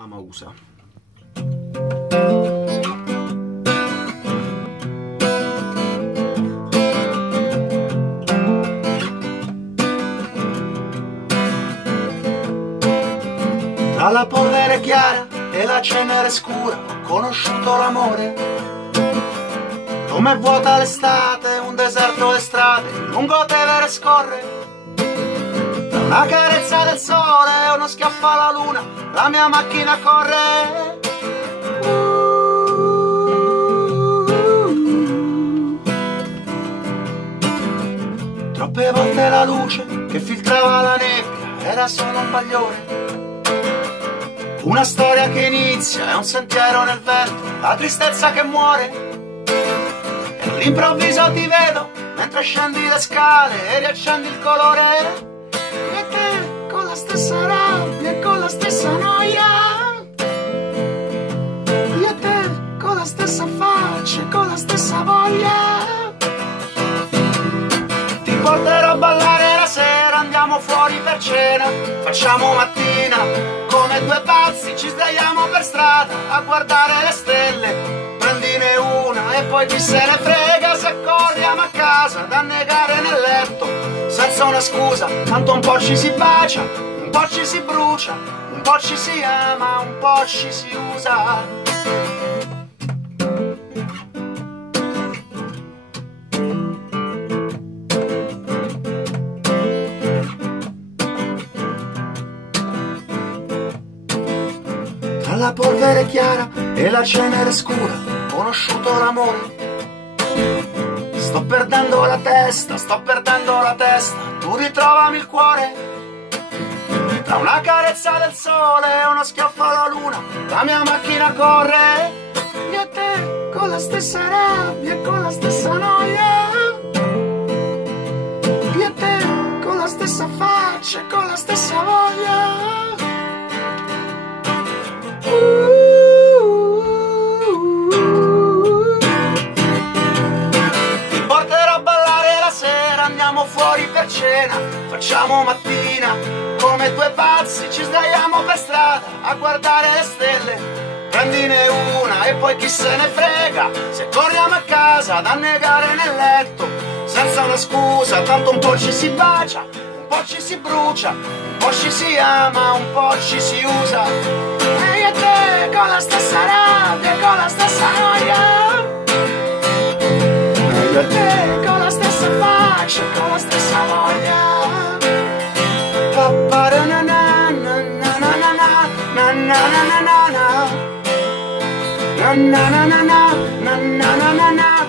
Amausa. Tra la polvere chiara e la cenere scura ho conosciuto l'amore. Com'è vuota l'estate, un deserto le strade, lungo Tevere scorre. Tra una carezza del sole e uno schiaffo alla luna, la mia macchina corre. Troppe volte la luce che filtrava la nebbia era solo un bagliore. Una storia che inizia è un sentiero nel vento, la tristezza che muore. E all'improvviso ti vedo mentre scendi le scale e riaccendi il colore. E te con la stessa rabbia e con la stessa noia. E te con la stessa faccia e con la stessa voglia. Ti porterò a ballare la sera, andiamo fuori per cena, facciamo mattina come due pazzi, ci sdraiamo per strada a guardare le stelle. Prendine una e poi chi se ne frega se corriamo a casa da annegare nel letto senza una scusa, tanto un po' ci si bacia, un po' ci si brucia, un po' ci si ama, un po' ci si usa. La polvere chiara e la cenere scura, ho conosciuto l'amore. Sto perdendo la testa, tu ritrovami il cuore. Tra una carezza del sole e uno schiaffo alla luna, la mia macchina corre. Io e te con la stessa rabbia e con la stessa noia. Io e te con la stessa faccia e con la stessa voglia. Ti porterò a ballare la sera, andiamo fuori per cena, facciamo mattina come due pazzi, ci sdraiamo per strada a guardare le stelle. Prendine una e poi chi se ne frega se corriamo a casa ad annegare nel letto senza una scusa, tanto un po' ci si bacia, un po' ci si brucia, un po' ci si ama, un po' ci si usa. E io e te con la stessa rabbia e con la stessa noia. E io e te con la stessa faccia e con la stessa voglia. Paparanana, na na na na na na na na na na na na na na na na na na na.